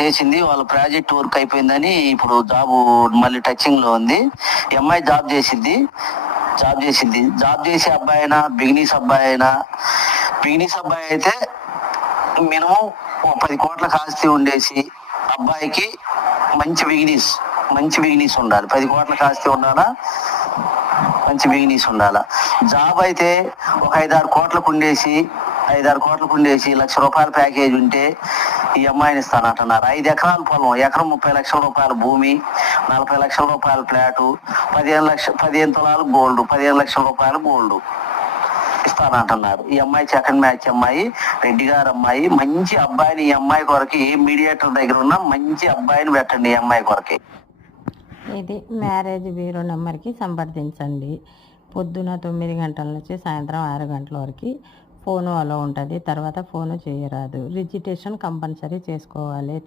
చేసింది, వాళ్ళ project work అయిపోయిందని ఇప్పుడు జాబ్ మళ్ళీ టచింగ్ లో ఉంది. ఈ అమ్మాయి జాబ్ చేసే అబ్బాయి అయినా బిగినీస్ అబ్బాయి అయితే మినిమం 10 కోట్ల ఆస్తి ఉండేసి అబ్బాయికి మంచి బిగినీస్ ఉండాలి. 10 కోట్ల ఆస్తి ఉండాలా, మంచి బిగినీస్ ఉండాలా. జాబ్ అయితే ఒక 5-6 కోట్లకు ఉండేసి 1,00,000 రూపాయల ప్యాకేజ్ ఉంటే ఈ అమ్మాయిని ఇస్తానంటున్నారు. 5 ఎకరాల పొలం, ఎకరం 30 లక్షల రూపాయల భూమి, 40 లక్షల రూపాయల ఫ్లాటు, 15 తులాలు గోల్డ్, 15 లక్షల రూపాయల గోల్డ్ ఇస్తానంటున్నారు. ఈ అమ్మాయి సెకండ్ మ్యాచ్ అమ్మాయి, రెడ్డి గారు అమ్మాయి, మంచి అబ్బాయిని ఈ అమ్మాయి కొరకి ఏ మీడియేటర్ దగ్గర ఉన్న మంచి అబ్బాయిని పెట్టండి ఈ అమ్మాయి కొరకి. ఇది మ్యారేజ్ బ్యూరో నెంబర్కి సంప్రదించండి. పొద్దున 9 గంటల నుంచి సాయంత్రం 6 గంటల వరకు ఫోను అలో ఉంటుంది. తర్వాత ఫోను చేయరాదు. రిజిస్ట్రేషన్ కంపల్సరీ చేసుకోవాలి.